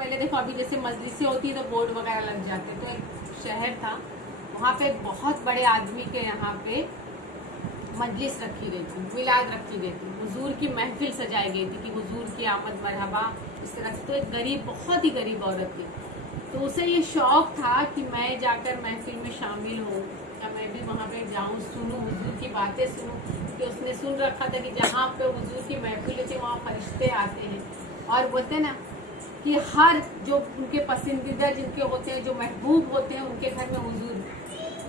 पहले देखो अभी जैसे मजलिसें होती है तो बोर्ड वगैरह लग जाते, तो एक शहर था वहाँ पे एक बहुत बड़े आदमी के यहाँ पे मजलिस रखी गई थी, मिलाद रखी गई थी, हुजूर की महफिल सजाई गई थी कि हुजूर की आमद मरहबा इस तरह से। तो एक गरीब, बहुत ही गरीब औरत थी, तो उसे ये शौक था कि मैं जाकर महफिल में शामिल हूँ, या मैं भी वहाँ पे जाऊँ, सुनूं, हुजूर की बातें सुनूं, कि उसने सुन रखा था कि जहाँ पे हुजूर की महफिल होती है वहाँ फरिश्ते आते हैं और बोलते ना कि हर जो उनके पसंदीदा जिनके होते हैं, जो महबूब होते हैं, उनके घर में हुजूर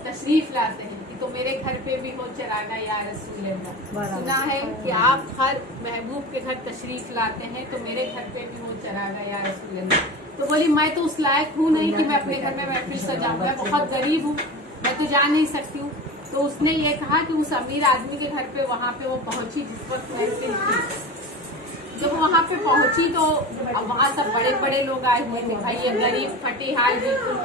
तशरीफ लाते हैं कि तो मेरे घर पे भी हो चरागा या रसूल अल्लाह। सुना है कि आप हर महबूब के घर तशरीफ लाते हैं, तो मेरे घर पे भी हो चरागा या रसूल अल्लाह। तो बोली मैं तो उस लायक हूँ नहीं कि मैं अपने घर में महफिल सजाऊं, मैं बहुत गरीब हूँ, मैं तो जा नहीं सकती हूँ। तो उसने ये कहा कि उस अमीर आदमी के घर पे वहाँ पे वो पहुंची जिस वक्त महफिल थी। जब वहाँ पे पहुंची तो अब वहाँ सब बड़े बड़े लोग आए हुए थे, भाई ये गरीब फटी हाल बिल्कुल।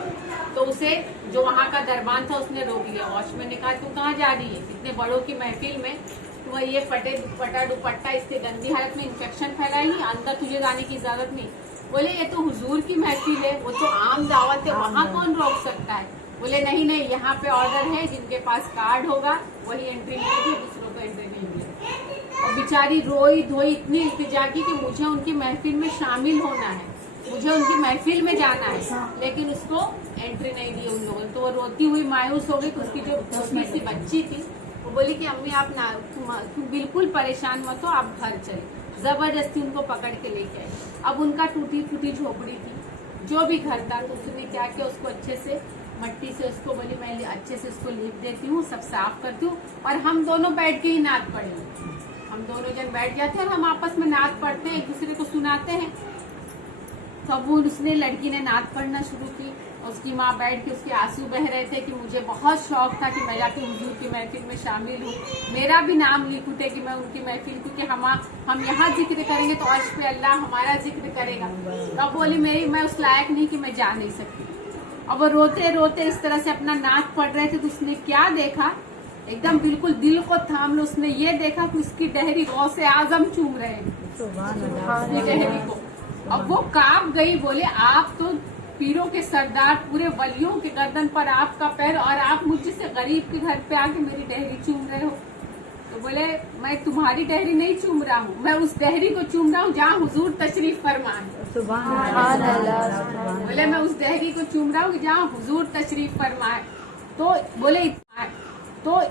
तो उसे जो वहाँ का दरबान था उसने रोक लिया। वॉचमैन ने कहा तू कहाँ जा रही है इतने बड़ों की महफिल में, तो ये फटा दुपट्टा इससे गंदी हालत में इन्फेक्शन फैलाएगी, अंदर तुझे जाने की इजाजत नहीं। बोले ये तो हुजूर की महफिल है, वो तो आम दावत है, वहाँ कौन रोक सकता है। बोले नहीं नहीं, यहाँ पे ऑर्डर है, जिनके पास कार्ड होगा वही एंट्री मिलेगी, दूसरों को एंट्री नहीं मिलेगी। और बेचारी रोई धोई इतनी इल्तिजा की कि मुझे उनकी महफिल में शामिल होना है, मुझे उनकी महफिल में जाना है, लेकिन उसको एंट्री नहीं दी उन लोगों ने। तो वो रोती हुई मायूस हो गई। तो उसकी जो छोटी सी बच्ची थी वो बोली कि अम्मी आप ना तुम बिल्कुल परेशान मत हो, आप घर चले। जबरदस्ती उनको पकड़ के लेके आए। अब उनका टूटी फूटी झोपड़ी थी, जो भी घर था, तो उसने क्या किया, उसको अच्छे से मट्टी से उसको बोली मैं अच्छे से उसको लीप देती हूँ, सब साफ करती हूँ, और हम दोनों बैठ के ही नात पढ़ेंगे। हम दोनों जन बैठ जाते हैं और हम आपस में नात पढ़ते हैं, एक दूसरे को सुनाते हैं। तो अब उसने लड़की ने नात पढ़ना शुरू की, उसकी माँ बैठ के उसके आंसू बह रहे थे कि मुझे बहुत शौक था कि मैं जाके हुजूर की महफिल में शामिल हूँ, मेरा भी नाम लिख उठे कि मैं उनकी महफिल, क्योंकि हम यहाँ जिक्र करेंगे तो अर्श पे अल्लाह हमारा जिक्र करेगा। तो अब बोली मैं उस लायक नहीं कि मैं जा नहीं सकती। अब वो रोते रोते इस तरह से अपना नाक पढ़ रहे थे, तो उसने क्या देखा, एकदम बिल्कुल दिल को थाम लो, उसने ये देखा कि उसकी डहरी गौसे आजम चूम रहे हैं डहरी को। अब वो कांप गई, बोले आप तो पीरों के सरदार, पूरे वलियों के गर्दन पर आपका पैर, और आप मुझसे गरीब के घर पे आके मेरी डहरी चूम रहे हो। तो बोले मैं तुम्हारी डहरी नहीं चूम रहा हूँ, मैं उस डहरी को चूम रहा हूँ जहाँ हुजूर तशरीफ फरमान। बोले मैं उस डहरी को चूम रहा हूँ जहाँ हुजूर तशरीफ फरमाए। तो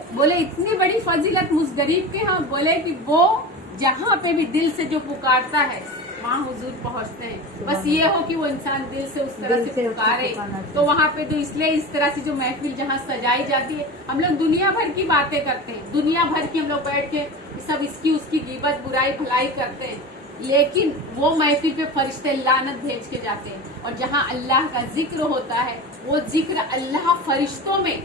बोले इतनी बड़ी फजीलत मुझ गरीब के यहाँ, बोले कि वो जहाँ पे भी दिल से जो पुकारता है वहाँ हुजूर पहुँचते हैं। बस ये हो कि वो इंसान दिल से उस तरह से पुकारे। तो वहाँ पे तो इसलिए इस तरह से जो महफिल जहाँ सजाई जाती है, हम लोग दुनिया भर की बातें करते हैं, दुनिया भर की हम लोग बैठ के सब इसकी उसकी गिबत बुराई भलाई करते हैं, लेकिन वो महफिल पे फरिश्ते लानत भेज के जाते हैं। और जहाँ अल्लाह का जिक्र होता है, वो जिक्र अल्लाह फरिश्तों में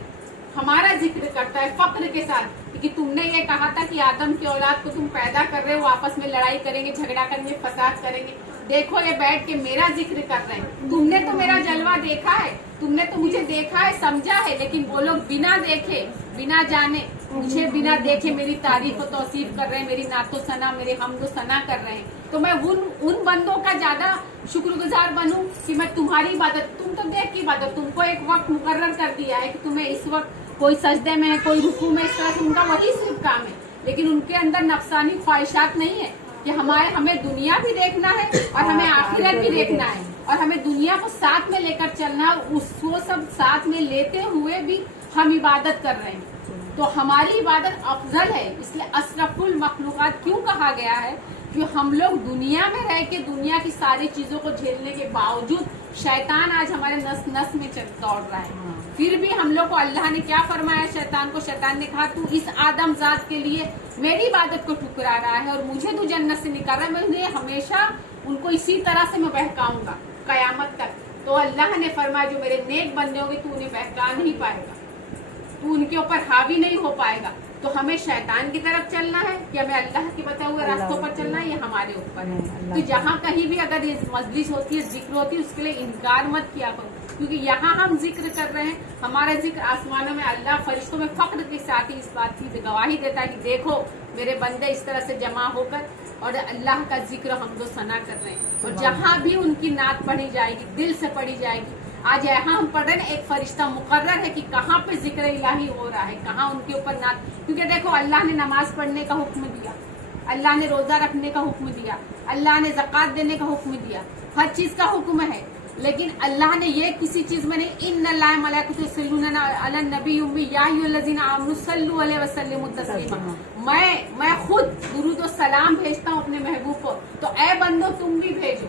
हमारा जिक्र करता है फक्र के साथ, कि तुमने ये कहा था कि आदम की औलाद को तुम पैदा कर रहे हो, आपस में लड़ाई करेंगे, झगड़ा करेंगे, फसाद करेंगे, देखो ये बैठ के मेरा जिक्र कर रहे हैं। तुमने तो मेरा जलवा देखा है, तुमने तो मुझे देखा है, समझा है, लेकिन वो लोग बिना देखे बिना जाने, मुझे बिना देखे मेरी तारीफ और तौसीफ कर रहे हैं, मेरी नातो सना, मेरे हमदो सना कर रहे हैं। तो मैं उन बंदों का ज्यादा शुक्रगुजार बनूं कि मैं तुम्हारी इबादत, तुम तो देख की इबादत, तुमको एक वक्त मुकर्रर कर दिया है कि तुम्हें इस वक्त कोई सजदे में है, कोई रुकू में, इस तरह से उनका वही सिर्फ काम है, लेकिन उनके अंदर नफसानी ख्वाहिशात नहीं है कि हमें दुनिया भी देखना है और हमें आखिरत भी देखना है, और हमें दुनिया को साथ में लेकर चलना है, उसको सब साथ में लेते हुए भी हम इबादत कर रहे हैं। तो हमारी इबादत अफजल है, इसलिए अशरफुल मखलूकात क्यों कहा गया है, कि हम लोग दुनिया में रह के दुनिया की सारी चीजों को झेलने के बावजूद शैतान आज हमारे नस नस में दौड़ रहा है, फिर भी हम लोग को अल्लाह ने क्या फरमाया शैतान को, शैतान ने कहा तू इस आदम जात के लिए मेरी इबादत को ठुकरा रहा है और मुझे तू जन्नत से निकाल रहा है, मैं उन्हें हमेशा उनको इसी तरह से मैं बहकाऊंगा कयामत तक। तो अल्लाह ने फरमाया जो मेरे नेक बंदे होंगे तू उन्हें बहका नहीं पाएगा, तू उनके ऊपर हावी नहीं हो पाएगा। तो हमें शैतान की तरफ चलना है कि हमें अल्लाह के बताए हुए रास्तों पर चलना है, ये हमारे ऊपर है। तो जहाँ कहीं भी अगर ये मजलिस होती है, जिक्र होती है, उसके लिए इनकार मत किया करो, क्योंकि यहाँ हम जिक्र कर रहे हैं, हमारा जिक्र आसमानों में अल्लाह फरिश्तों में फख्र के साथ ही इस बात की गवाही देता है कि देखो मेरे बंदे इस तरह से जमा होकर اور اللہ کا ذکر حمد و ثنا کر رہے ہیں. اور جہاں بھی ان کی نعت پڑھی جائے گی دل سے پڑھی جائے گی. آج یہاں ہم پڑھ رہے ہیں ایک فرشتہ مقرر ہے کہ کہاں پہ ذکر الہی ہو رہا ہے, کہاں ان کے اوپر نعت. کیونکہ دیکھو اللہ نے نماز پڑھنے کا حکم دیا, اللہ نے روزہ رکھنے کا حکم دیا, اللہ نے زکوٰۃ دینے کا حکم دیا, ہر چیز کا حکم ہے. لیکن اللہ نے یہ کسی چیز میں نہیں, ان اللہ ملائکۃ یصلون علی النبی یا ایھا الذین آمنوا صلوا علیہ وسلموا تسلیما. میں خود درود و سلام بھیجتا ہوں اپنے محبوب کو, تو اے بندو تم بھی بھیجو.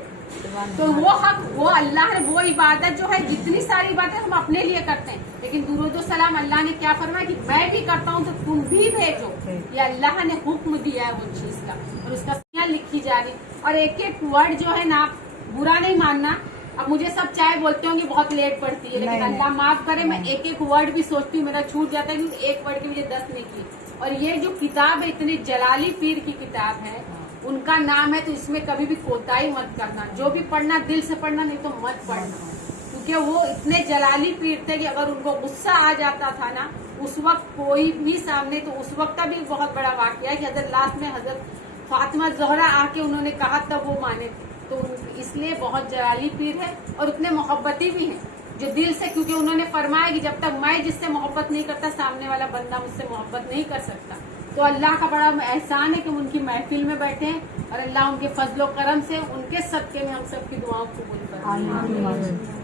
تو وہ حق, وہ اللہ نے, وہ عبادت جو ہے, جتنی ساری باتیں ہم اپنے لیے کرتے ہیں, لیکن درود و سلام اللہ نے کیا فرمایا کہ میں بھی کرتا ہوں تو تم بھی بھیجو. یہ اللہ نے حکم دیا ہے وہ چیز کا, اور اس کا لکھی جا رہی. اور ایک ایک ورڈ جو ہے نا, برا نہیں ماننا. اب مجھے سب چائے بولتے ہوں گے بہت لیٹ پڑتی ہے, لیکن اللہ معاف کرے, میں ایک ایک ورڈ بھی سوچتی ہوں میرا چھوٹ جاتا ہے, کیونکہ ایک ورڈ کی مجھے 10 نہیں کی. اور یہ جو کتاب ہے اتنی جلالی پیر کی کتاب ہے, ان کا نام ہے, تو اس میں کبھی بھی کوتاہی مت کرنا. جو بھی پڑھنا دل سے پڑھنا, نہیں تو مت پڑھنا. کیونکہ وہ اتنے جلالی پیر تھے کہ اگر ان کو غصہ آ جاتا تھا نا اس وقت کوئی بھی سامنے, تو اس وقت کا بھی بہت بڑا واقعہ ہے کہ حضرت لاسٹ میں حضرت فاطمہ زہرا آ کے انہوں نے کہا تب وہ مانے تھے. تو اس لیے بہت جلالی پیر ہے, اور اتنے محبتی بھی ہیں جو دل سے, کیونکہ انہوں نے فرمایا کہ جب تک میں جس سے محبت نہیں کرتا سامنے والا بندہ مجھ سے محبت نہیں کر سکتا. تو اللہ کا بڑا احسان ہے کہ ہم ان کی محفل میں بیٹھے ہیں, اور اللہ ان کے فضل و کرم سے ان کے صدقے میں ہم سب کی دعاؤں کو قبول کرے.